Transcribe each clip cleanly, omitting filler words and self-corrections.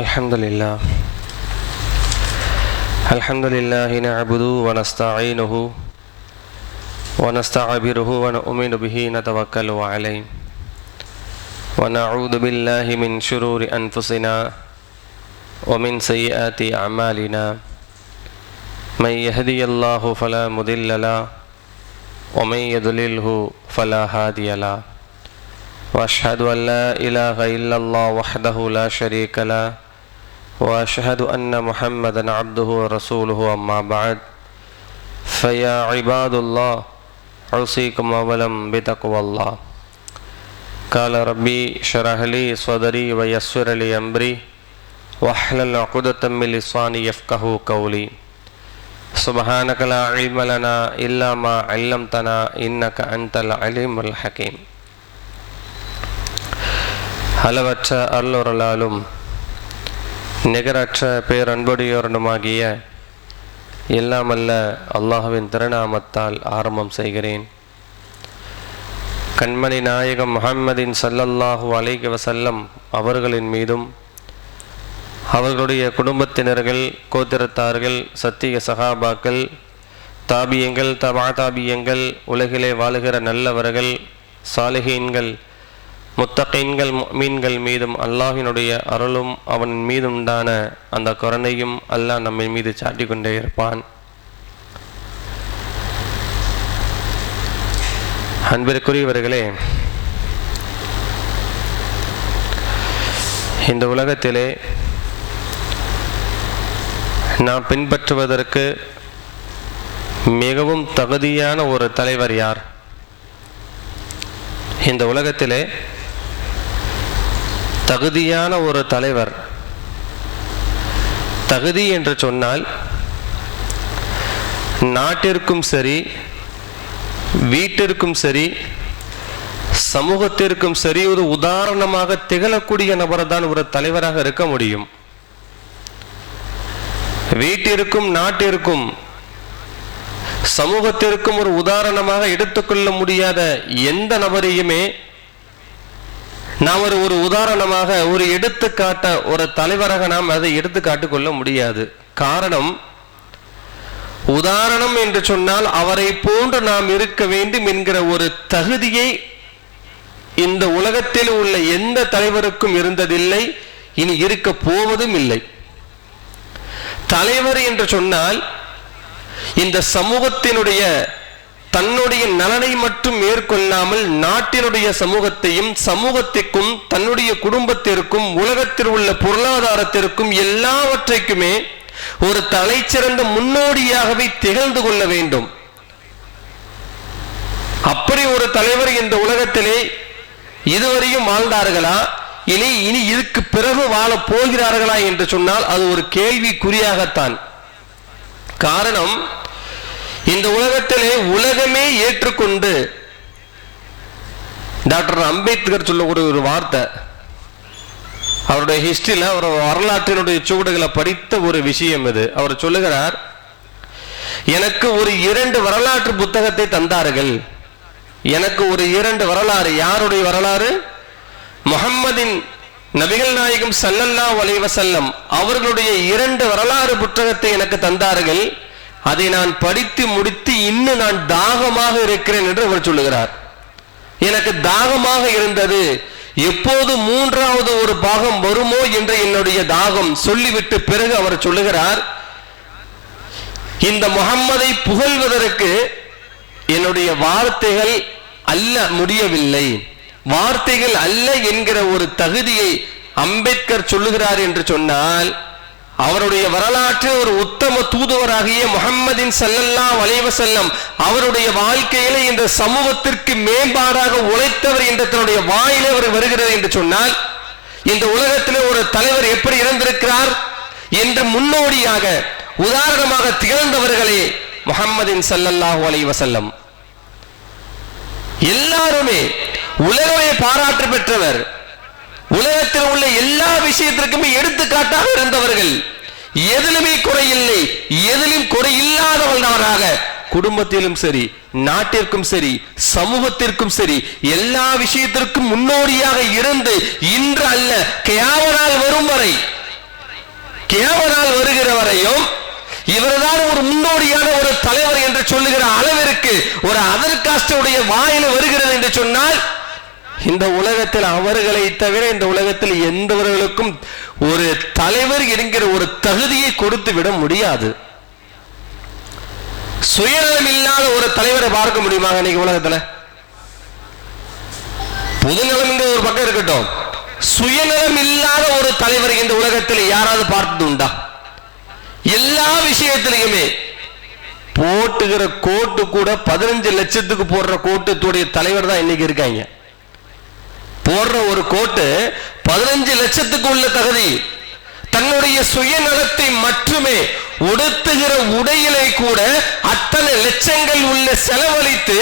الحمد لله نعبده ونستعينه ونستعبره ونؤمن به نتوكل عليه ونعوذ بالله من شرور أنفسنا ومن سيئات أعمالنا من يهدي الله فلا مضل له ومن يضلله فلا هادي له وأشهد أن لا إله إلا الله وحده لا شريك له وأشهد أن محمدا عبده ورسوله أما بعد فيا عباد الله أوصيكم أولا بتقوى الله قال ربي اشرح لي صدري ويسر لي أمري واحلل عقدة من لساني يفقهوا قولي سبحانك لا علم لنا إلا ما علمتنا إنك أنت العليم الحكيم. அளவற்ற அருளொருளாலும் நிகரற்ற பேரன்புடையோருமாகிய எல்லாமல்ல அல்லாஹ்வின் திருநாமத்தால் ஆரம்பம் செய்கிறேன். கண்மணி நாயகம் முஹம்மதின் ஸல்லல்லாஹு அலைஹி வஸல்லம் அவர்களின் மீதும் அவர்களுடைய குடும்பத்தினர்கள், கோத்திரத்தார்கள், சத்திய சஹாபாக்கள், தாபியங்கள், தாபியங்கள், உலகிலே வாழுகிற நல்லவர்கள், சாலிஹீன்கள், முத்தகீன்கள், முஃமின்கள் மீதும் அல்லாஹினுடைய அருளும் அவன் மீது உண்டான அந்த கருணையும் அல்லாஹ் நம்மை மீது சாட்டிக் கொண்டே இருப்பான். அன்பிற்குரியவர்களே, இந்த உலகத்திலே நாம் பின்பற்றுவதற்கு மிகவும் தகுதியான ஒரு தலைவர் யார்? இந்த உலகத்திலே தகுதியான ஒரு தலைவர். தகுதி என்று சொன்னால் நாட்டிற்கும் சரி, வீட்டிற்கும் சரி, சமூகத்திற்கும் சரி ஒரு உதாரணமாக திகழக்கூடிய நபர் தான் ஒரு தலைவராக இருக்க முடியும். வீட்டிற்கும், நாட்டிற்கும், சமூகத்திற்கும் ஒரு உதாரணமாக எடுத்துக்கொள்ள முடியாத எந்த நபரையுமே நாம் ஒரு உதாரணமாக, ஒரு எடுத்துக்காட்ட, ஒரு தலைவராக நாம் அதை எடுத்துக்காட்டு கொள்ள முடியாது. காரணம், உதாரணம் என்று சொன்னால் அவரை போன்று நாம் இருக்க வேண்டும் என்கிற ஒரு தகுதியை இந்த உலகத்தில் உள்ள எந்த தலைவருக்கும் இருந்ததில்லை, இனி இருக்க போவதும் இல்லை. தலைவர் என்று சொன்னால் இந்த சமூகத்தினுடைய தன்னுடைய நலனை மட்டும் மேற்கொள்ளாமல் நாட்டினுடைய சமூகத்தையும், சமூகத்திற்கும், தன்னுடைய குடும்பத்திற்கும், உலகத்தில் உள்ள பொருளாதாரத்திற்கும் எல்லாவற்றைக்குமே ஒரு தலைச்சிறந்த முன்னோடியாகவே திகழ்ந்து கொள்ள வேண்டும். அப்படி ஒரு தலைவர் இந்த உலகத்திலே இதுவரையும் வாழ்ந்தார்களா, இனி இதுக்கு பிறகு வாழ போகிறார்களா என்று சொன்னால் அது ஒரு கேள்விக்குறியாகத்தான். காரணம், இந்த உலகத்திலே உலகமே ஏற்றுக்கொண்டு டாக்டர் அம்பேத்கர் சொல்ல ஒரு வார்த்தை, அவருடைய ஹிஸ்டரியில், அவர் வரலாற்றினுடைய சுவடுகளை படித்த ஒரு விஷயம் இது. அவர் சொல்லுகிறார், எனக்கு ஒரு 2 வரலாற்று புத்தகத்தை தந்தார்கள். எனக்கு ஒரு 2 வரலாறு. யாருடைய வரலாறு? முஹம்மதின், நபிகள் நாயகம் ஸல்லல்லாஹு அலைஹி வஸல்லம் அவர்களுடைய 2 வரலாறு புத்தகத்தை எனக்கு தந்தார்கள். அதை நான் படித்து முடித்து இன்னும் நான் தாகமாக இருக்கிறேன் என்று அவர் சொல்லுகிறார். எனக்கு தாகமாக இருந்தது, எப்போது 3வது ஒரு பாகம் வருமோ என்ற என்னுடைய தாகம் சொல்லிவிட்டு பிறகு அவர் சொல்லுகிறார், இந்த முஹம்மதை புகழ்வதற்கு என்னுடைய வார்த்தைகள் அல்ல, முடியவில்லை. வார்த்தைகள் அல்ல என்கிற ஒரு தகுதியை அம்பேத்கர் சொல்லுகிறார் என்று சொன்னால், அவருடைய வரலாற்று ஒரு உத்தம தூதுவராகிய முஹம்மதின் ஸல்லல்லாஹு அலைஹி வஸல்லம் அவருடைய வாழ்க்கையிலே இந்த சமூகத்திற்கு மேம்பாடாக உழைத்தவர் என்ற தன்னுடைய வாயிலே அவர் வருகிறார் என்று சொன்னால், இந்த உலகத்திலே ஒரு தலைவர் எப்படி இருந்திருக்கிறார் என்று முன்னோடியாக, உதாரணமாக திகழ்ந்தவர்களே முஹம்மதின் ஸல்லல்லாஹு அலைஹி வஸல்லம். எல்லாருமே உலகமே பாராட்டு பெற்றவர், உலகத்தில் உள்ள எல்லா விஷயத்திற்குமே எடுத்துக்காட்டாக இருந்தவர்கள். எதிலுமே குறையில்லை, எதிலும் குறை இல்லாதவர்களாக, குடும்பத்திலும் சரி, நாட்டிற்கும் சரி, சமூகத்திற்கும் சரி, எல்லா விஷயத்திற்கும் முன்னோடியாக இருந்து இன்று அல்ல கியாமத் நாள் வரும் வரை கியாமத் வருகிற வரையும் இவர்தான் ஒரு முன்னோடியான ஒரு தலைவர் என்று சொல்லுகிற அளவிற்கு ஒரு அதர் காஸ்டுடைய வாயில வருகிறது என்று சொன்னால், இந்த உலகத்தில் அவர்களை தவிர இந்த உலகத்தில் எந்தவர்களுக்கும் ஒரு தலைவர் என்கிற ஒரு தகுதியை கொடுத்து விட முடியாது. சுயநலம் இல்லாத ஒரு தலைவரை பார்க்க முடியுமா இன்னைக்கு உலகத்துல? பொதுநலம் என்ற ஒரு பக்கம் இருக்கட்டும், சுயநலம் இல்லாத ஒரு தலைவர் இந்த உலகத்தில் யாராவது பார்த்தது உண்டா? எல்லா விஷயத்திலையுமே போட்டுகிற கோட்டு கூட 15 லட்சத்துக்கு போடுற கோட்டுடைய தலைவர் தான் இன்னைக்கு இருக்காங்க. போடுற ஒரு கோட்டு 15 லட்சத்துக்கு உள்ள தகுதி. தன்னுடைய சுயநலத்தை மட்டுமே உடுத்துகிற உடையிலே கூட அத்தனை லட்சங்கள் உள்ள செலவழித்து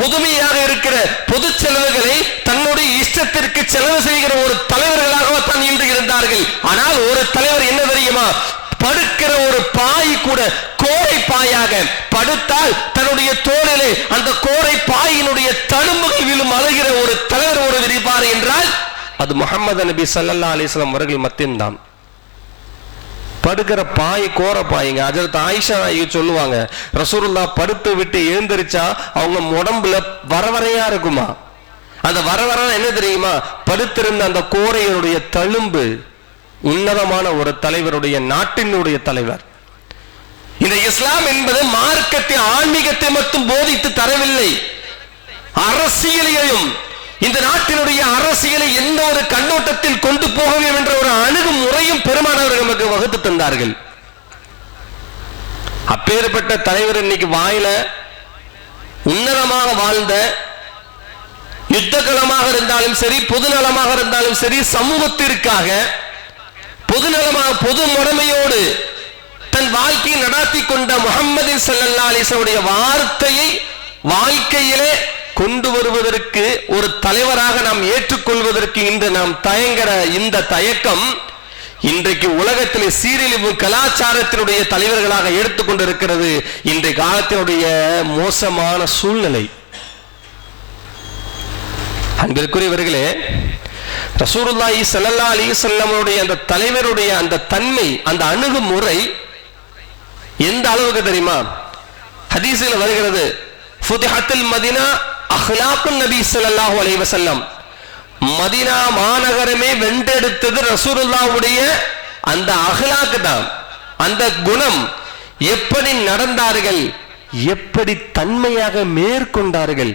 பொதுமையாக இருக்கிற பொது செலவுகளை தன்னுடைய இஷ்டத்திற்கு செலவு செய்கிற ஒரு தலைவர்களாக தான் இன்று இருந்தார்கள். ஆனால் ஒரு தலைவர் என்ன தெரியுமா? படுக்கிற ஒரு பாய் கூட கோரை பாயாக படுத்தால் தன்னுடைய தோளிலே அந்த கோரை பாயினுடைய தழும்புகள் விழும் அழகிற ஒரு தலைவர் ஒரு விரிப்பார் என்றால் அது முஹம்மது நபி ஸல்லல்லாஹு அலைஹி வஸல்லம் அவர்கள் மட்டும்தான். படுக்கிற பாய் கோர பாய்ங்க. ஹஜ்ரத் ஆயிஷா சொல்லுவாங்க, ரசூலுல்லாஹ் படுத்து விட்டு எழுந்திருச்சா அவங்க உடம்புல வரவரையா இருக்குமா. அந்த வரவர என்ன தெரியுமா? படுத்திருந்த அந்த கோரையினுடைய தழும்பு. உன்னதமான ஒரு தலைவருடைய, நாட்டினுடைய தலைவர். இந்த இஸ்லாம் என்பது மார்க்கத்தை ஆன்மீகத்தை மட்டும் போதித்து தரவில்லை, அரசியலையும் இந்த நாட்டினுடைய அரசியலை எந்த ஒரு கண்ணோட்டத்தில் கொண்டு போக வேண்டும் என்ற ஒரு அணுகுமுறையும் பெருமானவர்கள் நமக்கு வகுத்து தந்தார்கள். அப்பேற்பட்ட தலைவர் இன்னைக்கு வாயில உன்னதமாக வாழ்ந்த, யுத்தகலமாக இருந்தாலும் சரி, பொதுநலமாக இருந்தாலும் சரி, சமூகத்திற்காக பொதுநலமாக பொது முறைமையோடு தன் வாழ்க்கையை நடாத்தி கொண்ட முஹம்மது ஸல்லல்லாஹு அலைஹி வஸல்லம் வார்த்தையை வாழ்க்கையிலே கொண்டு வருவதற்கு ஒரு தலைவராக நாம் ஏற்றுக்கொள்வதற்கு இன்று நாம் தயங்குற இந்த தயக்கம் இன்றைக்கு உலகத்திலே சீரழிவு கலாச்சாரத்தினுடைய தலைவர்களாக எடுத்துக்கொண்டிருக்கிறது. இன்றைய காலத்தினுடைய மோசமான சூழ்நிலை. அன்பிற்குரியவர்களே, ரசூலுல்லாஹி ஸல்லல்லாஹு அலைஹி வஸல்லம் அந்த தலைவருடைய அந்த தன்மை, அந்த அணுகுமுறை எந்த அளவுக்கு தெரியுமா? ஹதீஸில் வருகிறது, ஃபுதிஹத்துல் மதீனா அஹ்லாக்குன் நபி ஸல்லல்லாஹு அலைஹி வஸல்லம். மதீனா மாநகரமே வென்றெடுத்தது ரசூலுல்லாஹ்வுடைய அந்த அஹ்லாக் தான், அந்த குணம். எப்படி நடந்தார்கள், எப்படி தன்மையாக மேற்கொண்டார்கள்,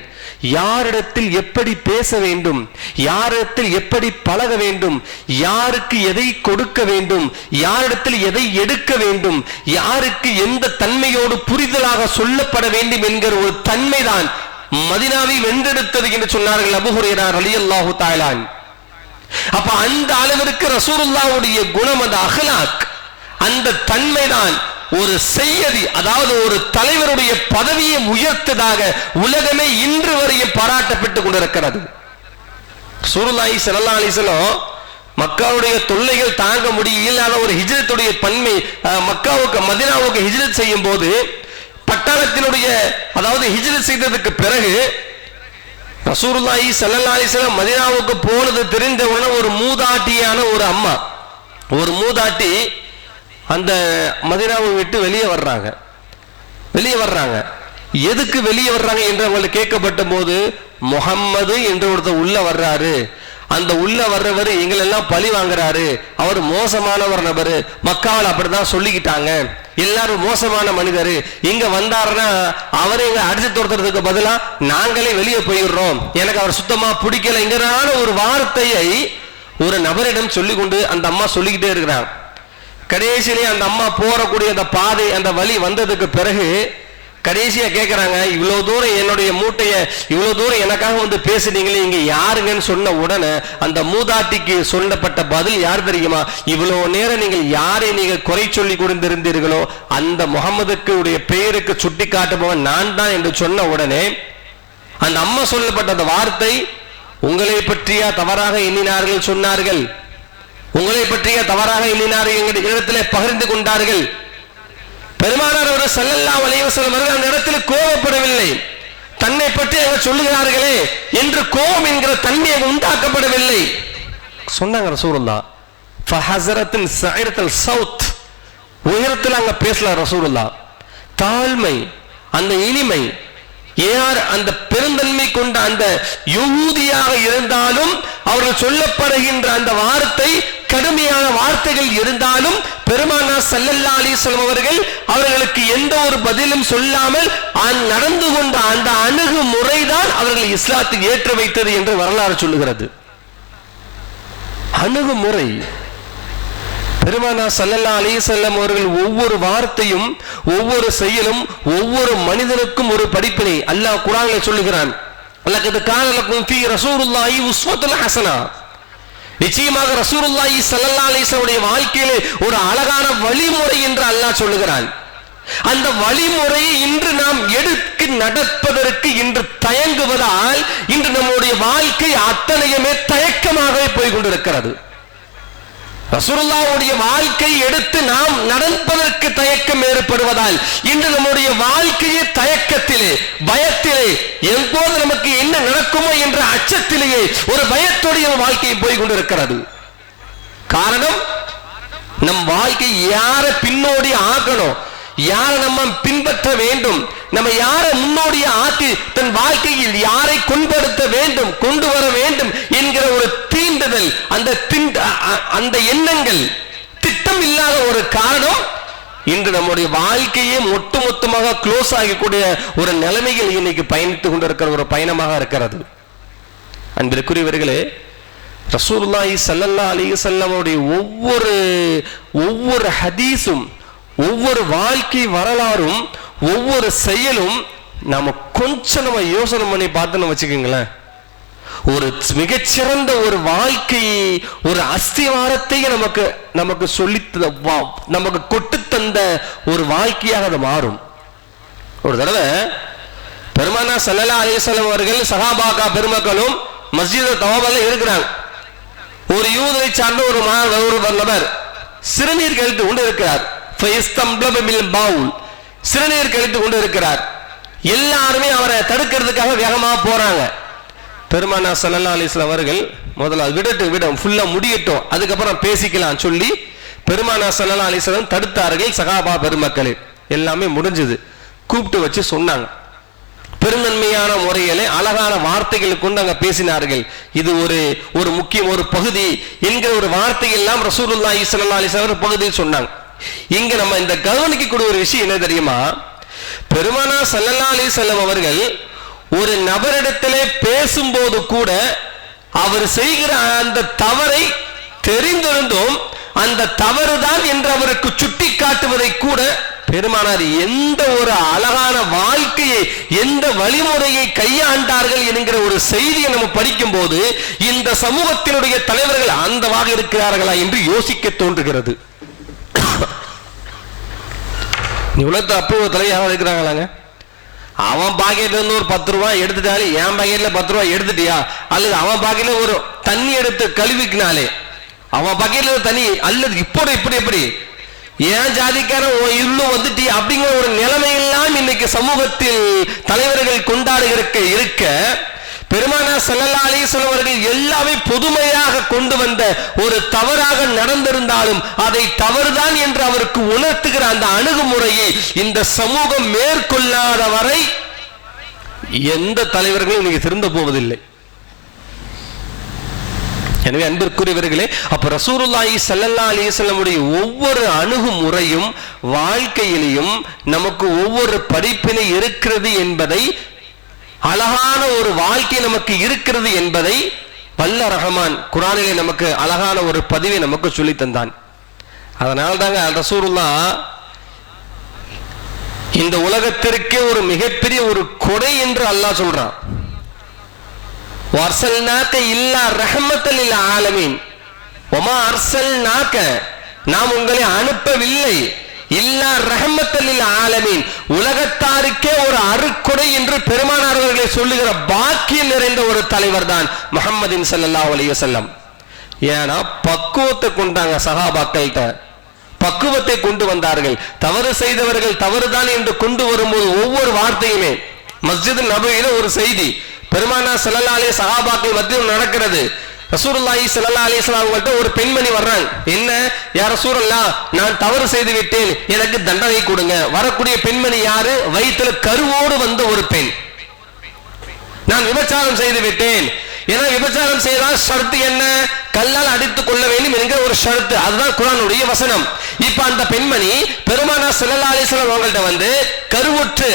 யாரிடத்தில் எப்படி பேச வேண்டும், யாரிடத்தில் எப்படி பழக வேண்டும், யாருக்கு எதை கொடுக்க வேண்டும், யாரிடத்தில் எதை எடுக்க வேண்டும், யாருக்கு எந்த தன்மையோடு புரிதலாக சொல்லப்பட வேண்டும் என்கிற ஒரு தன்மைதான் மதீனாவை வென்றெடுத்தது என்று சொன்னார்கள் அபூ ஹுரைரா ரலியல்லாஹு தஆலா. அப்ப அந்த அளவிற்கு ரசூலுல்லாஹ்வுடைய குணம், அந்த அஹ்லாக், அந்த தன்மைதான் ஒரு செய்யதி, அதாவது ஒரு தலைவருடைய பதவியை உயர்த்ததாக உலகமே இன்று வரையும் பாராட்டப்பட்டுக் கொண்டிருக்கிறது. ரசூலுல்லாஹி ஸல்லல்லாஹு அலைஹி வஸல்லம் மக்காவுடைய தொல்லைகள் தாங்க முடியல ஒரு ஹிஜ்ரத்துடைய பன்மை, மக்காவுக்கு மதீனாவுக்கு ஹிஜ்ரத் செய்யும் போது பட்டணத்தினுடைய, அதாவது ஹிஜ்ரத் செய்ததுக்கு பிறகு ரசூலுல்லாஹி ஸல்லல்லாஹு அலைஹி வஸல்லம் மதீனாவுக்கு போனது தெரிந்த உடனே ஒரு மூதாட்டியான ஒரு அம்மா, ஒரு மூதாட்டி அந்த மதீனாவை விட்டு வெளியே வர்றாங்க. எதுக்கு வெளியே வர்றாங்க என்று அவங்களுக்கு கேட்கப்பட்ட போது, முஹம்மது என்று ஒருத்தர் உள்ள வர்றாரு, அந்த உள்ள வர்றவர் எங்களெல்லாம் பழி வாங்குறாரு, அவர் மோசமானவர் நபரு, மக்காவில் அப்படிதான் சொல்லிக்கிட்டாங்க, எல்லாரும் மோசமான மனிதர், இங்க வந்தாருன்னா அவரை எங்க அடிச்சு துரத்துறதுக்கு பதிலா நாங்களே வெளியே போயிடுறோம், எனக்கு அவர் சுத்தமா பிடிக்கலைங்கிறான ஒரு வார்த்தையை ஒரு நபரிடம் சொல்லி கொண்டு அந்த அம்மா சொல்லிக்கிட்டே இருக்கிறாங்க. கடைசியிலே அந்த அம்மா போறக்கூடிய அந்த பாதை, அந்த வழி வந்ததுக்கு பிறகு கடைசியா கேட்கிறாங்க, இவ்வளவு தூரம் என்னுடைய மூட்டைய இவ்வளவு தூரம் எனக்காக வந்து பேசுனீங்களே, இங்க யாருங்கன்னு சொன்ன உடனே அந்த மூதாட்டிக்கு சொல்லப்பட்ட பதில் யார் தெரியுமா? இவ்வளவு நேரம் நீங்கள் யாரை நீங்கள் குறை சொல்லி கொடுத்திருந்தீர்களோ அந்த முகமதுக்கு உடைய பெயருக்கு சுட்டி காட்டுபவன் நான் தான் என்று சொன்ன உடனே அந்த அம்மா சொல்லப்பட்ட அந்த வார்த்தை, உங்களை பற்றியா தவறாக எண்ணினார்கள் சொன்னார்கள், உங்களை பற்றிய தவறாக எண்ணினார்கள் எங்களுடைய இடத்திலே பகிர்ந்து கொண்டார்கள். பெருமானார் அவர்கள் ஸல்லல்லாஹு அலைஹி வஸல்லம் அவர்கள் அந்த இடத்தில் கோபப்படவில்லை, தன்னை பற்றி அவங்க சொல்லுகிறார்களே என்று கோபம் என்கிற தன்மையை உண்டாக்கப்படவில்லை. சொன்னாங்க ரசூலுல்லாஹ், ஃபஹஸரத்தின் ஸைரத்தல் சௌத், உயரத்தில் அங்க பேசலாம் ரசூலுல்லாஹ். தாழ்மை, அந்த இனிமை, யார் அந்த பெருந்தன்மை கொண்ட அந்த யஹூதியாக இருந்தாலும் அவர்கள் சொல்லப்படுகின்ற அந்த வார்த்தை கடுமையான வார்த்தைகள் இருந்தாலும் பெருமானார் ஸல்லல்லாஹு அலைஹி வஸல்லம் அவர்கள் அவர்களுக்கு எந்த ஒரு பதிலும் சொல்லாமல் நடந்து கொண்ட அந்த அணுகுமுறைதான் அவர்கள் இஸ்லாத்துக்கு ஏற்ற வைத்தது என்று வரலாறு சொல்லுகிறது. அணுகுமுறை. பெருமானார் ஸல்லல்லாஹு அலைஹி வஸல்லம் அவர்கள் ஒவ்வொரு வார்த்தையும் ஒவ்வொரு செயலும் ஒவ்வொரு மனிதனுக்கும் ஒரு படிப்பினை அல்லாஹ் குர்ஆனிலே சொல்லுகிறான். லகத் கான லக்கும் ஃபீ ரசூலுல்லாஹி உஸ்வத்துல் ஹஸனா. நிச்சயமாக ரசூலுல்லாஹி ஸல்லல்லாஹு அலைஹி வஸல்லம் வாழ்க்கையிலே ஒரு அழகான வழிமுறை என்று அல்லாஹ் சொல்லுகிறான். அந்த வழிமுறையை இன்று நாம் எடுத்து நடப்பதற்கு இன்று தயங்குவதால் இன்று நம்முடைய வாழ்க்கை அத்தனையுமே தயக்கமாகவே போய் கொண்டிருக்கிறது. ரசூலுல்லாஹ்வுடைய வாழ்க்கை எடுத்து நாம் நடப்பதற்கு தயக்கம் ஏற்படுவதால் இன்று நம்முடைய வாழ்க்கையை தயக்கத்திலே, பயத்திலே, எப்போது நமக்கு என்ன நடக்குமோ என்ற அச்சத்திலேயே ஒரு பயத்தோடைய வாழ்க்கையை போய் கொண்டிருக்கிறது. காரணம், நம் வாழ்க்கை யாரை பின்னோடி ஆகணும், யாரை நம்ம பின்பற்ற வேண்டும், நம்ம யாரை முன்னோடிய ஆக்கி தன் வாழ்க்கையில் யாரை கொண்டுபடுத்த வேண்டும், கொண்டு வர வேண்டும் என்கிற ஒரு தீண்டுதல், அந்த எண்ணங்கள், திட்டம் இல்லாத ஒரு காரணம் இன்று நம்முடைய வாழ்க்கையே ஒட்டுமொத்தமாக க்ளோஸ் ஆகக்கூடிய ஒரு நிலைமையில் இன்னைக்கு பயணித்துக் கொண்டிருக்கிற ஒரு பயணமாக இருக்கிறது. அன்பிற்குரியவர்களே, ரசூலுல்லாஹி ஸல்லல்லாஹு அலைஹி வஸல்லம் ஒவ்வொரு ஹதீஸும் ஒவ்வொரு வாழ்க்கை வரலாறும் ஒவ்வொரு செயலும் நாம கொஞ்சம் நம்ம யோசனை பண்ணி பார்த்தோன்னு வச்சுக்கோங்களேன், ஒரு மிகச்சிறந்த ஒரு வாழ்க்கையை, ஒரு அஸ்திவாரத்தை நமக்கு சொல்லி நமக்கு கொட்டு தந்த ஒரு வாழ்க்கையாக அது மாறும். ஒரு தடவை பெருமானார் ஸல்லல்லாஹு அலைஹி வஸல்லம் அவர்கள் சஹாபாக்கா பெருமக்களும் மஸ்ஜித் தவாஃப்ல இருக்கிறாங்க. ஒரு யூதரை சார்ந்த ஒரு நபர் சிறுநீர் கழித்து கொண்டு இருக்கிறார். சிறுநீர் கழித்து கொண்டு இருக்கிறார். எல்லாருமே அவரை தடுக்கிறதுக்காக வேகமாக போறாங்க. பெருமானார் ஸல்லல்லாஹு அலைஹி வஸல்லம் அவர்கள் முதல்ல விடட்டும், ஃபுல்லா முடியட்டும், அதுக்கப்புறம் பேசிக்கலாம் சொல்லி பெருமானார் ஸல்லல்லாஹு அலைஹி வஸல்லம் தடுத்தார்கள். சஹாபா பெருமக்களே, எல்லாமே முடிஞ்சது. கூப்பிட்டு வச்சு சொன்னாங்க. பெருந்தன்மையான முறையிலே அழகான வார்த்தைகளை கொண்டு அங்க பேசினார்கள். இது ஒரு முக்கிய ஒரு பகுதி என்கிற ஒரு வார்த்தை எல்லாம் ரசூலுல்லாஹி ஸல்லல்லாஹு அலைஹி வஸல்லம் பகுதியில் சொன்னாங்க. இங்க நம்ம இந்த கவனிக்கக்கூடிய ஒரு விஷயம் என்ன தெரியுமா, பெருமானார் ஸல்லல்லாஹு அலைஹி வஸல்லம் அவர்கள் ஒரு நபரிடத்திலே பேசும்போது கூட அவர் செய்கிற அந்த தவறை தெரிந்திருந்தும் அந்த தவறுதான் என்று அவருக்கு சுட்டி காட்டுவதை கூட பெருமானார் எந்த ஒரு அழகான வாழ்க்கையை, எந்த வழிமுறையை கையாண்டார்கள் என்கிற ஒரு செய்தியை நம்ம படிக்கும் போது இந்த சமூகத்தினுடைய தலைவர்கள் அந்தவாக இருக்கிறார்களா என்று யோசிக்க தோன்றுகிறது. உலகத்தை அப்புறத்துல யாரும் இருக்கிறாங்களாங்க? அவன் பாக்கெட்ல இருந்து ஒரு 10 ரூபாய் எடுத்துட்டாலே என் பாக்கெட்ல 10 ரூபாய் எடுத்துட்டியா, அல்லது அவன் பாக்கெட்ல ஒரு தண்ணி எடுத்து கழுவிக்கினாலே அவன் பாக்கெட்ல தண்ணி, அல்லது இப்படி எப்படி ஏன் ஜாதிக்காரன் இன்னும் வந்துட்டு அப்படிங்கிற ஒரு நிலைமையெல்லாம் இன்னைக்கு சமூகத்தில் தலைவர்கள் கொண்டாடுகிறக்க இருக்க, பெருமானார் ஸல்லல்லாஹு அலைஹி வஸல்லம் அவர்கள் எல்லாமே பொதுமையாக கொண்டு வந்த ஒரு தவறாக நடந்திருந்தாலும் அதை தவறுதான் என்று அவருக்கு உணர்த்துகிற அந்த அணுகுமுறையை இந்த சமூகம் மேற்கொள்ளாத வரை எந்த தலைவர்களும் இன்னைக்கு திருந்த போவதில்லை. எனவே அன்பிற்குரியவர்களே, அப்ப ரசூலுல்லாஹி ஸல்லல்லாஹு அலைஹி வஸல்லம் உடைய ஒவ்வொரு அணுகுமுறையும் வாழ்க்கையிலையும் நமக்கு ஒவ்வொரு படிப்பினை இருக்கிறது என்பதை, அழகான ஒரு வாழ்க்கை நமக்கு இருக்கிறது என்பதை வல்ல ரஹ்மான் குர்ஆனிலே நமக்கு அழகான ஒரு பதிவை நமக்கு சொல்லி தந்தான். அதனால தாங்க ரசூலுல்லாஹ் இந்த உலகத்திற்கே ஒரு மிகப்பெரிய ஒரு கொடை என்று அல்லாஹ் சொல்றான். வர்சல்நாக இல்லா ரஹ்மத்தல் லில் ஆலமீன் வமா அர்சல்நாக, நாம் உங்களை அனுப்பவில்லை, இல்லா ரஹ்மத்தல் லில் ஆலமீன், உலகத்தாருக்கே ஒரு அருட்கொடை என்று பெருமானார் அவர்களை சொல்லுகிற பாக்கியம் நிறைந்த ஒரு தலைவர் தான் முஹம்மதின் ஸல்லல்லாஹு அலைஹி வஸல்லம். ஏன்னா பக்குவத்தை கொண்டாங்க, சஹாபாக்கள்கிட்ட பக்குவத்தை கொண்டு வந்தார்கள். தவறு செய்தவர்கள் தவறுதான் என்று கொண்டு வரும்போது ஒவ்வொரு வார்த்தையுமே, மஸ்ஜித் நபவியில ஒரு செய்தி பெருமானார் ஸல்லல்லாஹு அலைஹி சஹாபாக்கள் மத்தியில் நடக்கிறது. ரசூலுல்லாஹி ஸல்லல்லாஹு அலைஹி வஸல்லம் அவங்கள்ட்ட ஒரு பெண்மணி வர்றாங்க. என்ன யா ரசூலல்லாஹ், நான் தவறு செய்து விட்டேன், எனக்கு தண்டனை கொடுங்க. வரக்கூடிய பெண்மணி யாரு? வயிற்றுல கருவோடு வந்த ஒரு பெண். நான் விபச்சாரம் செய்து விட்டேன். ஏன்னா விபச்சாரம் செய்தால் ஷர்த்து என்ன? கல்லால் அடித்துக் கொள்ள வேண்டும் என்கிற ஒரு ஷர்த்து. அதுதான் குர்ஆனுடைய வசனம். இப்ப அந்த பெண்மணி பெருமானார் ஸல்லல்லாஹு அலைஹி வஸல்லம் அவங்கள்ட்ட வந்து கருவுற்று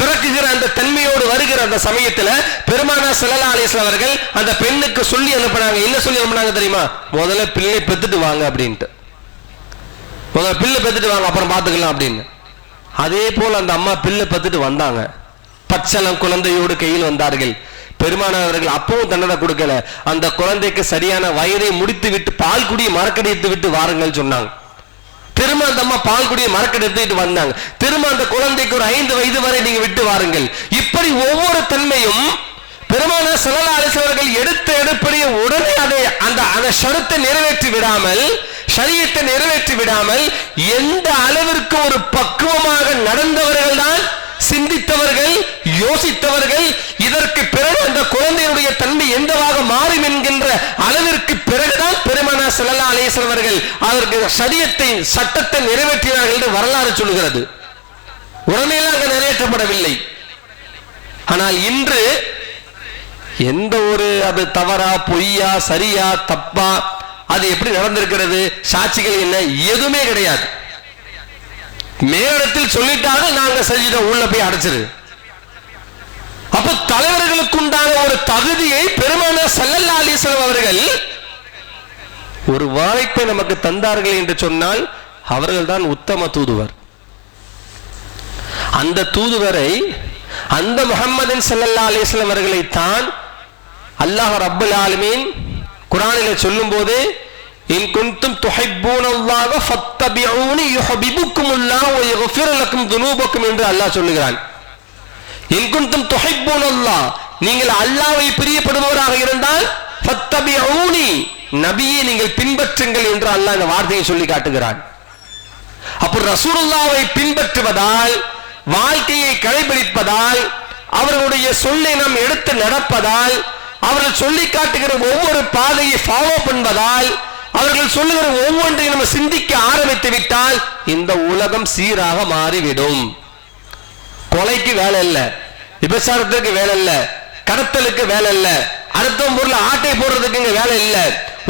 பிறக்குகிற அந்த தன்மையோடு வருகிற அந்த சமயத்துல பெருமானார் ஸல்லல்லாஹு அலைஹி வஸல்லம் அவர்கள் அந்த பெண்ணுக்கு சொல்லி அனுப்புனாங்க. என்ன சொல்லி அனுப்புனாங்க தெரியுமா? முதல்ல பிள்ளை பெத்துட்டு வாங்க அப்படின்ட்டு. முதல்ல பிள்ளை பெத்துட்டு வாங்க, அப்புறம் பாத்துக்கலாம் அப்படின்னு. அதே போல அந்த அம்மா பிள்ளை பெத்துட்டு வந்தாங்க. பச்சளம் குழந்தையோடு கையில் வந்தார்கள். பெருமானார்கள் அப்பவும் தண்டனை கொடுக்கல. அந்த குழந்தைக்கு சரியான வயதை முடித்து விட்டு பால் குடியை மறக்கடித்து விட்டு வாருங்கள் சொன்னாங்க. திரும்ப அந்த அம்மா பால் குடியை மறக்கடித்துட்டு வந்தாங்க. திரும்ப அந்த குழந்தைக்கு ஒரு 5 வயது வரை நீங்க விட்டு வாருங்கள். இப்படி ஒவ்வொரு தன்மையும் பெருமானார் ஸல்லல்லாஹு அலைஹி வஸல்லம் அவர்கள் எடுத்த எடுப்படியே உடனே அதை அந்த ஷரத்தை நிறைவேற்றி விடாமல், ஷரியத்தை நிறைவேற்றி விடாமல், எந்த அளவிற்கு ஒரு பக்குவமாக நடந்தவர்கள் தான், சிந்தித்தவர்கள், யோசித்தவர்கள், இதற்கு பிறகு அந்த குழந்தையுடைய தன்மை எந்தவாக மாறும் என்கின்ற அளவிற்கு பிறகுதான் பெருமானார் ஸல்லல்லாஹு அலைஹி வஸல்லம் அவர்கள் அதற்கு ஷரியத்தை, சட்டத்தை நிறைவேற்றினார்கள் என்று வரலாறு சொல்கிறது. உடனேலாம் அங்கு நிறைவேற்றப்படவில்லை. ஆனால் இன்று எந்த ஒரு அது தவறா, பொய்யா, சரியா, தப்பா, அது எப்படி நடந்திருக்கிறது, சாட்சிகள் என்ன, எதுவுமே கிடையாது. மேலிடத்தில் சொல்லிட்டாங்க, நாங்க செஞ்சிட்டோம், உள்ள போய் அடைச்சிரு. அப்ப தலைவர்களுக்கு உண்டான ஒரு தகுதியை பெருமானார் ஸல்லல்லாஹு அலைஹி வஸல்லம் அவர்கள் ஒரு வாய்ப்பை நமக்கு தந்தார்கள் என்று சொன்னால் அவர்கள் தான் உத்தம தூதுவர். அந்த தூதுவரை, அந்த முஹம்மதின் ஸல்லல்லாஹு அலைஹி வஸல்லம் அவர்களை தான் அல்லாஹ் ரப்பல் ஆலமீன் குர்ஆனிலே சொல்லும்போது, இன் குன்தும் துஹிப்பூனல்லாஹ ஃபத்தபிஊனி யுஹிப்புக்குமுல்லாஹு வ யக்ஃபிர் லக்கும் துனூபக்கும் என்று அல்லாஹ் சொல்லுகிறான். இன் குன்தும் துஹிப்பூனல்லாஹ், நீங்கள் அல்லாஹ்வை பிரியப்படுபவராக இருந்தால் ஃபத்தபிஊனி, நபியை நீங்கள் பின்பற்றுங்கள் என்று அல்லாஹ் இந்த வார்த்தையை சொல்லி காட்டுகிறான். அப்போ ரசூலுல்லாஹ்வை பின்பற்றுவதால், வாழ்க்கையை கடைபிடிப்பதால், அவர்களுடைய சொல்லை நாம் எடுத்து நடப்பதால், அவர்கள் சொல்லி காட்டுகிற ஒவ்வொரு பாதையை ஃபாலோ பண்ணுவதால், அவர்கள் சொல்லுகிற ஒவ்வொன்றையும் நம்ம சிந்திக்க ஆரம்பித்து விட்டால் இந்த உலகம் சீராக மாறிவிடும். கொலைக்கு வேலை இல்ல, விபச்சாரத்திற்கு வேலை இல்ல, கடத்தலுக்கு வேலை இல்ல, அடுத்த பொருள் ஆட்டை போடுறதுக்கு இங்க வேலை இல்ல,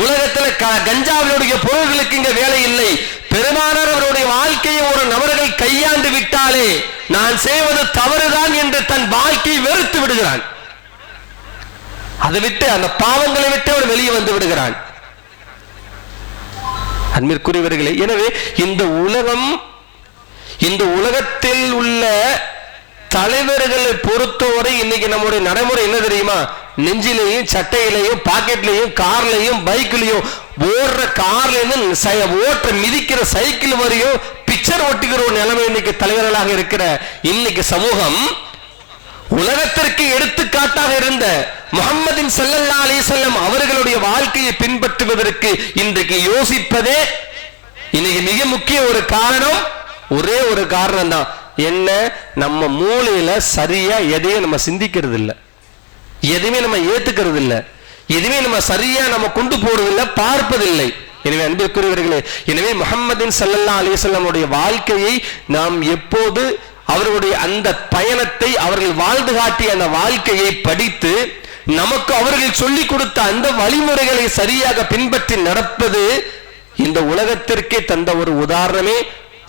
உலகத்துல கஞ்சாவினுடைய பொருள்களுக்கு இங்க வேலை இல்லை. பெருமானார் அவருடைய வாழ்க்கையை ஒரு நபர்கள் கையாண்டு விட்டாலே நான் செய்வது தவறுதான் என்று தன் வாழ்க்கையை வெறுத்து விடுகிறான். அதை விட்டு, அந்த பாவங்களை விட்டு அவர் வெளியே வந்து விடுகிறான். அன்பிற்குரியவர்களே, எனவே இந்த உலகம், இந்த உலகத்தில் உள்ள தலைவர்களை பொறுத்தவரை இன்னைக்கு நம்முடைய நடைமுறை என்ன தெரியுமா? நெஞ்சிலையும், சட்டையிலையும், பாக்கெட்லையும், கார்லையும், பைக்லையும், ஓடுற கார்ல இருந்து ஓட்ட மிதிக்கிற சைக்கிள் வரையும் பிக்சர் ஒட்டிக்கிற ஒரு நிலைமை இன்னைக்கு தலைவர்களாக இருக்கிற இன்னைக்கு சமூகம், உலகத்திற்கு எடுத்துக்காட்டாக இருந்த முஹம்மதின் ஸல்லல்லாஹு அலைஹி வஸல்லம் அவர்களுடைய வாழ்க்கையை பின்பற்றுவதற்கு இன்றைக்கு யோசிப்பதே இன்னைக்கு மிக முக்கிய ஒரு காரணம். ஒரே ஒரு காரணம் தான். என்ன? நம்ம மூளையில சரியா எதையும் நம்ம சிந்திக்கிறது இல்லை, எதுவுமே நம்ம ஏத்துக்கிறது இல்லை, எதுவுமே நம்ம சரியா நம்ம கொண்டு போறதில்லை, பார்ப்பதில்லை. எனவே அன்பிற்குரியவர்களே, எனவே முஹம்மதின் ஸல்லல்லாஹு அலைஹி வஸல்லம் உடைய வாழ்க்கையை நாம் எப்போது, அவர்களுடைய அந்த பயணத்தை, அவர்கள் வாழ்ந்து காட்டிய அந்த வாழ்க்கையை படித்து நமக்கு அவர்கள் சொல்லிக் கொடுத்த அந்த வழிமுறைகளை சரியாக பின்பற்றி நடப்பது இந்த உலகத்திற்கே தந்த ஒரு உதாரணமே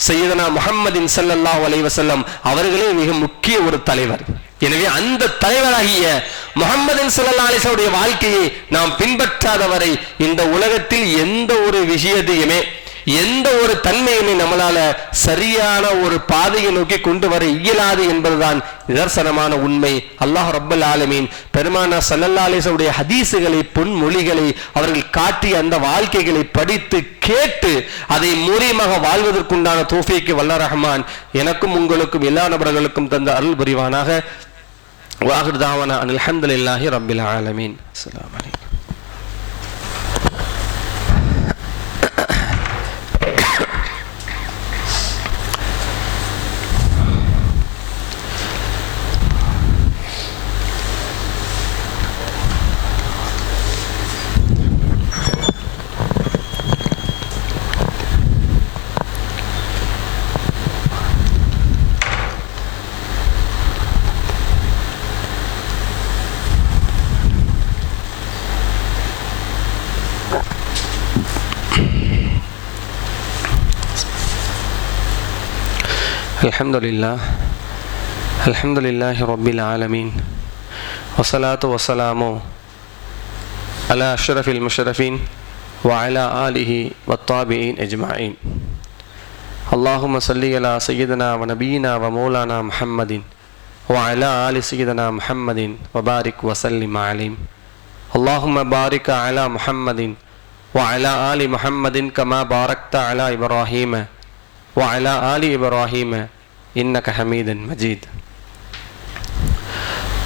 சையதுனா முஹம்மதின் ஸல்லல்லாஹு அலைஹி வஸல்லம் அவர்களே மிக முக்கிய ஒரு தலைவர். எனவே அந்த தலைவராகிய முஹம்மதின் ஸல்லல்லாஹு அலைஹி வஸல்லம் உடைய வாழ்க்கையை நாம் பின்பற்றாதவரை இந்த உலகத்தில் எந்த ஒரு விஷயத்தையுமே, எந்த ஒரு தன்மையுமே நம்மளால சரியான ஒரு பாதையை நோக்கி கொண்டு வர இயலாது என்பதுதான் நிதர்சனமான உண்மை. அல்லாஹ் ரப்பல் ஆலமீன் பெருமானார் ஸல்லல்லாஹு அலைஹி வஸல்லம் உடைய ஹதீஸுகளை, பொன்மொழிகளை, அவர்கள் காட்டிய அந்த வாழ்க்கைகளை படித்து கேட்டு அதை மூலியமாக வாழ்வதற்குண்டான தௌஃபீக் வல்ல ரஹ்மான் எனக்கும் உங்களுக்கும் எல்லா நபர்களுக்கும் தந்த அருள் புரிவானாக. வாஹிர் தாவானா அல்ஹம்துலில்லாஹி ரப்பில் ஆலமீன். அஸ்ஸலாமு அலைக்கும். அல்ஹம்துலில்லாஹி ரப்பில் ஆலமீன் வஸ்ஸலாத்து வஸ்ஸலாமு அலா அஷ்ரஃபில் முஷ்ரஃபீன் வ அலா ஆலிஹி வத்தாபிஈன் அஜ்மஈன். அல்லாஹும்ம ஸல்லி அலா சய்யிதினா வ நபியினா வ மௌலானா முஹம்மதின் வ அலா ஆலி சய்யிதினா முஹம்மதின் வ பாரிக் வ ஸல்லிம் அலைஹி. அல்லாஹும்ம பாரிக் அலா முஹம்மதின் வ அலா ஆலி முஹம்மதின் கமா பாரக்த அலா இப்ராஹீம வ அலா ஆலி இப்ராஹீம இன்னக ஹமீதுன் மஜீத்.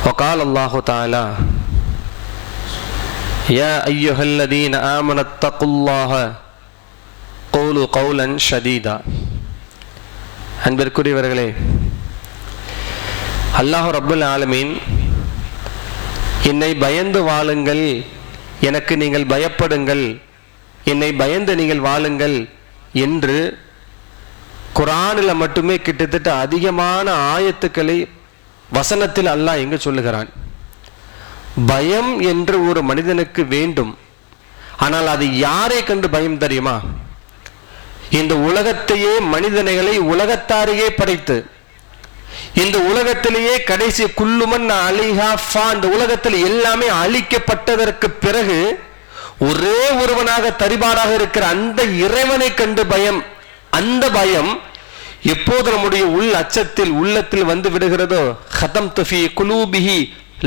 وقال الله تعالى يا أيها الذين آمنوا اتقوا الله قولوا قولا شديدا. அன்பிற்குரியவர்களே, அல்லாஹ் ரப்பல் ஆலமீன் என்னை பயந்து வாழுங்கள், எனக்கு நீங்கள் பயப்படுங்கள், என்னை பயந்து நீங்கள் வாழுங்கள் என்று குர்ஆனில் மட்டுமே கிட்டத்தட்ட அதிகமான ஆயத்துக்களை வசனத்தில் அல்லாஹ் எங்கு சொல்லுகிறான். பயம் என்று ஒரு மனிதனுக்கு வேண்டும். ஆனால் அது யாரை கண்டு பயம் தெரியுமா? இந்த உலகத்தையே மனிதனைகளை உலகத்தாரையே படைத்து இந்த உலகத்திலேயே கடைசி குல்லுமன் அலிஹா ஃபா, இந்த உலகத்தில் எல்லாமே அழிக்கப்பட்டதற்கு பிறகு ஒரே ஒருவனாக தரிபாடாக இருக்கிற அந்த இறைவனை கண்டு பயம். அந்த பயம் எப்போது நம்முடைய அச்சத்தில் உள்ளத்தில் வந்து விடுகிறதோ, ஹதம்து ஃபீ குலூபிஹி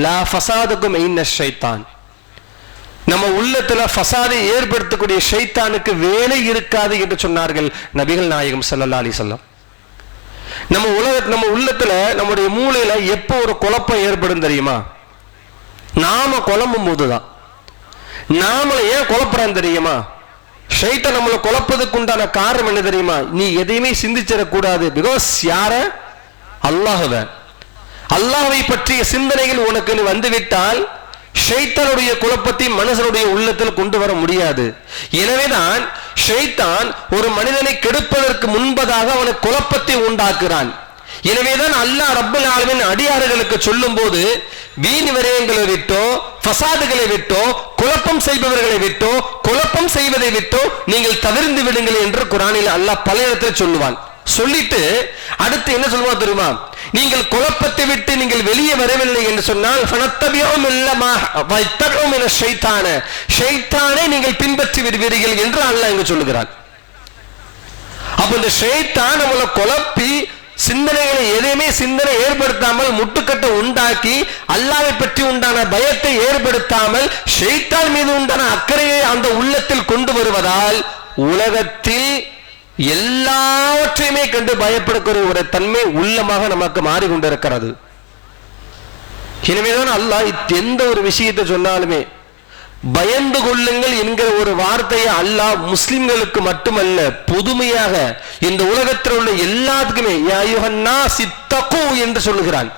லா ஃபஸாதுகும் இன்ன ஷைத்தான், நம்ம உள்ளத்துல ஃபஸாதை ஏற்படுத்தக்கூடிய ஷைத்தானுக்கு வேலை இருக்காது என்று சொன்னார்கள் நபிகள் நாயகம் ஸல்லல்லாஹு அலைஹி வஸல்லம். நம்ம உள்ளத்துல நம்முடைய மூளையில எப்போ ஒரு குழப்பம் ஏற்படும் தெரியுமா? நாம குழம்பும் போதுதான். நாம ஏன் குழப்பறான் தெரியுமா? ஷைத்தான் நம்மளை குழப்பதுக்கு உண்டான காரணம் என்ன தெரியுமா? நீ எதையுமே சிந்திச்சிடக்கூடாது. பிகாஸ் யார? அல்லாஹ்வை பற்றிய சிந்தனைகள் உனக்கு வந்துவிட்டால் ஷைத்தானுடைய குழப்பத்தை மனுஷனுடைய உள்ளத்தில் கொண்டு வர முடியாது. எனவேதான் ஷைத்தான் ஒரு மனிதனை கெடுப்பதற்கு முன்பதாக அவனை குழப்பத்தை உண்டாக்குறான். எனவேதான் அல்லாஹ் ரப்பல் ஆலமீன் அடியார்களுக்கு சொல்லும் போது, வீண் விரயங்களை விட்டோ, ஃபசாதுகளை விட்டோ, குழப்பம் செய்பவர்களை விட்டோ, குழப்பம் செய்வதை விட்டோ நீங்கள் தவிர்ந்து விடுங்கள் என்று குர்ஆனில் அல்லாஹ் பல இடத்தில் சொல்லுவான். சொல்லிட்டு அடுத்து என்ன சொல்லுவான் தெரியுமா? நீங்கள் குழப்பத்தை விட்டு நீங்கள் வெளியே வரவில்லை என்று சொன்னால் ஷைத்தானை நீங்கள் பின்பற்றி விடுவீர்கள் என்று அல்லாஹ் இங்கு சொல்லுகிறான். அப்ப இந்த ஷைத்தான் நம்மளை குழப்பி சிந்தனைகளை எதையுமே சிந்தனை ஏற்படுத்தாமல் முட்டுக்கட்டை உண்டாக்கி அல்லாஹ்வை பற்றி உண்டான பயத்தை ஏற்படுத்தாமல் ஷைத்தான் மீது உண்டான அக்கறையை அந்த உள்ளத்தில் கொண்டு வருவதால் உலகத்தில் எல்லாவற்றையுமே கண்டு பயப்படக்கூடிய ஒரு தன்மை உள்ளமாக நமக்கு மாறிக்கொண்டிருக்கிறது. எனவேதான் அல்லாஹ் எந்த ஒரு விஷயத்தை சொன்னாலுமே பயந்து கொள்ளுங்கள் என்கிற ஒரு வார்த்தையை அல்லாஹ் முஸ்லிம்களுக்கு மட்டுமல்ல, பொதுமையாக இந்த உலகத்தில் உள்ள எல்லாத்துக்குமே யா அய்யுஹன்னாஸ் இத்தகு என்று சொல்லுகிறான்.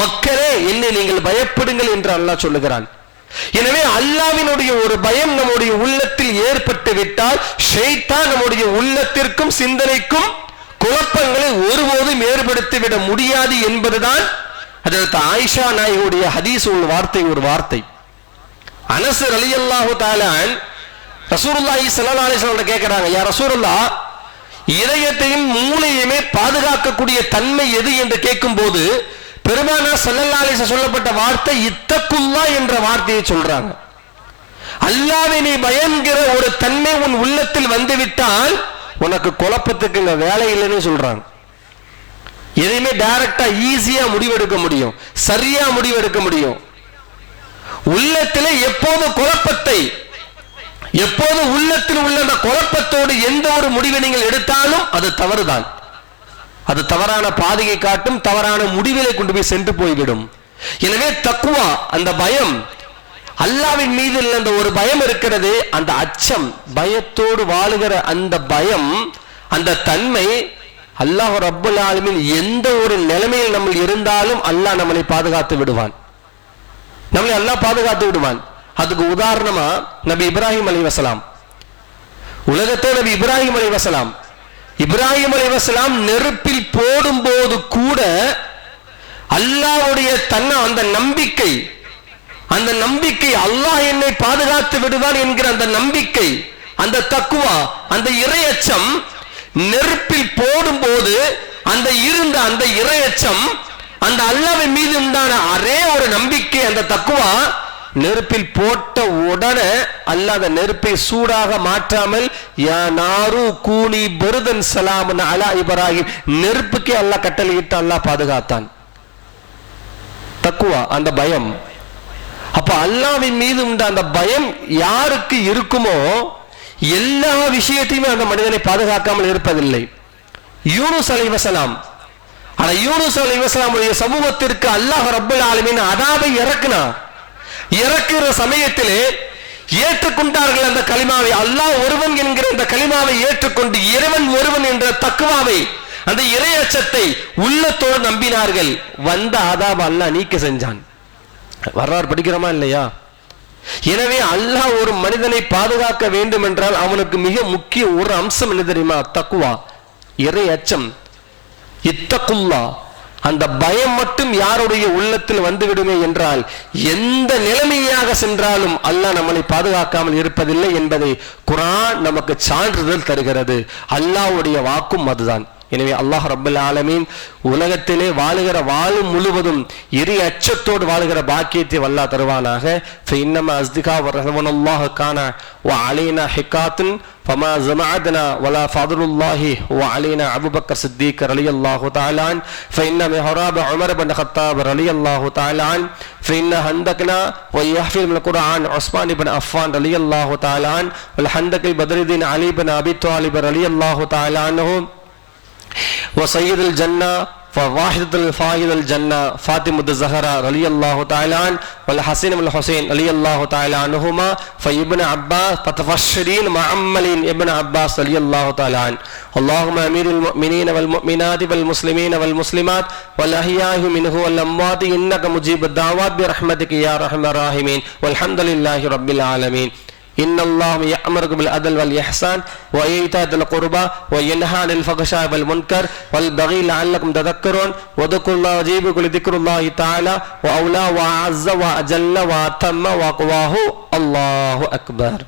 மக்களே, என்னை நீங்கள் பயப்படுங்கள் என்று அல்லாஹ் சொல்லுகிறான். எனவே அல்லாஹ்வினுடைய ஒரு பயம் நம்முடைய உள்ளத்தில் ஏற்பட்டு விட்டால் ஷைத்தான் நம்முடைய உள்ளத்திற்கும் சிந்தனைக்கும் குழப்பங்களை ஒருபோதும் ஏற்படுத்திவிட முடியாது என்பதுதான் ஹஜ்ரத் ஆயிஷா நாயகியுடைய ஹதீஸ் ஒரு வார்த்தை. அனஸ் ரலியல்லாஹு தஆலா ரசூலுல்லாஹி ஸல்லல்லாஹு அலைஹி வஸல்லம் கேக்குறாங்க, யா ரசூலுல்லாஹ், இதயத்தையும் மூளையுமே பாதுகாக்கக்கூடிய தன்மை எது என்று கேட்கும்போது பெருமானார் ஸல்லல்லாஹு அலைஹி வஸல்லம் சொல்லப்பட்ட வார்த்தை இத்தகுல்லாஹ் என்ற வார்த்தையை சொல்றாங்க. அல்லாஹ்வை நீ பயங்கிற ஒரு தன்மை உன் உள்ளத்தில் வந்துவிட்டால் உனக்கு குழப்பத்துக்கு வேலை இல்லைன்னு சொல்றாங்க. எதையுமே டைரக்டா ஈஸியா முடிவெடுக்க முடியும், சரியா முடிவெடுக்க முடியும். உள்ளத்திலே எப்போது குழப்பத்தை, எப்போது உள்ளத்தில் உள்ள அந்த குழப்பத்தோடு எந்த ஒரு முடிவை நீங்கள் எடுத்தாலும் அது தவறுதான். அது தவறான பாதையை காட்டும், தவறான முடிவிலை கொண்டு போய் சென்று போய்விடும். எனவே தக்வா, அந்த பயம், அல்லாஹ்வின் மீது அந்த ஒரு பயம் இருக்கிறது, அந்த அச்சம், பயத்தோடு வாழுகிற அந்த பயம், அந்த தன்மை அல்லாஹ் ரப்பல் ஆலமீன் எந்த ஒரு நிலைமையில் நம்ம இருந்தாலும் அல்லாஹ் நம்மளை பாதுகாத்து விடுவான். நம்மளை அல்லாஹ் பாதுகாத்து விடுவான். அதுக்கு உதாரணமா நபி இப்ராஹிம் அலைஹிஸ்ஸலாம், உலகத்தே நபி இப்ராஹிம் அலைஹிஸ்ஸலாம், இப்ராஹிம் அலைஹிஸ்ஸலாம் நெருப்பில் போடும் போது கூட அல்லாஹ்வுடைய அந்த நம்பிக்கை அல்லாஹ் என்னை பாதுகாத்து விடுவான் என்கிற அந்த நம்பிக்கை, அந்த தக்வா, அந்த இறையச்சம் நெருப்பில் போடும் போது அந்த இருந்த அந்த இறையச்சம், அந்த அல்லாஹ்வின் மீது உண்டான அரே ஒரு நம்பிக்கை, அந்த தக்குவா நெருப்பில் போட்ட உடனே அல்லாஹ் அந்த நெருப்பை சூடாக மாற்றாமல் யா நாரு கூனி பர்தன் சலாமன் அலா இப்ராஹிம், நெருப்புக்கே அல்லாஹ் கட்டளையிட்டு அல்லாஹ் பாதுகாத்தான். தக்குவா, அந்த பயம். அப்ப அல்லாஹ்வின் மீது உண்ட அந்த பயம் யாருக்கு இருக்குமோ எல்லா விஷயத்தையுமே அந்த மனிதனை பாதுகாக்காமல் இருப்பதில்லை. யூனுஸ் அலைஹிஸ்ஸலாம், ஆனா யூனுஸ் அலைஹிஸ்ஸலாமுடைய சமூகத்திற்கு அல்லாஹ் ரப்பல் ஆலமீன் அதாபை இறக்குற சமயத்திலே ஏற்றுக்கொண்டார்கள் அந்த கலிமாவை. அல்லாஹ் ஒருவன் என்கிற அந்த கலிமாவை ஏற்றுக்கொண்டு இறைவன் ஒருவன் என்ற தக்குவாவை, அந்த இறையச்சத்தை உள்ளத்தோடு நம்பினார்கள். வந்த அதாப அல்லாஹ் நீக்க செஞ்சான். வரலாறு படிக்கிறோமா இல்லையா? எனவே அல்லாஹ் ஒரு மனிதனை பாதுகாக்க வேண்டும் என்றால் அவனுக்கு மிக முக்கிய ஒரு அம்சம் என்ன தெரியுமா? தக்குவா, இறை அச்சம். இத்தகுல்லா, அந்த பயம் மட்டும் யாருடைய உள்ளத்தில் வந்துவிடுமே என்றால் எந்த நிலைமையாக சென்றாலும் அல்லாஹ் நம்மளை பாதுகாக்காமல் இருப்பதில்லை என்பதை குர்ஆன் நமக்கு சான்றிதழ் தருகிறது. அல்லாஹ்வுடைய வாக்கும் அதுதான். எனவே அல்லாஹ் ரப்பல் ஆலமீன் உலகத்திலே வாழுகிற வாழும் முழுவதும் இறை அச்சத்தோடு வாழுகிற பாக்கியத்தை அல்லாஹ் தருவானாக. ஃபஇன்னமா அஸ்திகா வரஹமனுல்லாஹ் கான வஅலைனா ஹிகாத்துன் ஃபமா ஜமஅத்னா வலா ஃபதுலுல்லாஹி வஅலைனா அபூபக்கர் சித்திக் ரலியல்லாஹு தஆலா அன் ஃபஇன்ன மிஹராப உமர் இப்னு கத்தாப் ரலியல்லாஹு தஆலா அன் ஃபஇன்ன ஹந்தக்னா வயஹ்ஃபில் மினல் குர்ஆன் உஸ்மான் இப்னு அஃபான் ரலியல்லாஹு தஆலா அன் வல் ஹந்தகில் பத்ருதீன் அலி இப்னு அபி தாலிப் ரலியல்லாஹு தஆலா அன்ஹு وسيد الجنة فواحدة الفاهد الجنة فاطمة الزهراء رضي الله تعالى عنه والحسين بن الحسين رضي الله تعالى عنهما فابن عباس فتفشرين معملين ابن عباس رضي الله تعالى عنه. اللهم أمير المؤمنين والمؤمنات والمسلمين والمسلمات والأحياء منه والأموات إنك مجيب الدعوات برحمتك يا أرحم الراحمين والحمد لله رب العالمين. إن الله يأمركم بالعدل والإحسان وإيتاء ذي القربى وينهى عن الفحشاء والمنكر والبغي لعلكم تذكرون واذكروا الله وجيبكم لذكر الله تعالى وأولى وأعز وأجل وأتم وأقواه الله أكبر.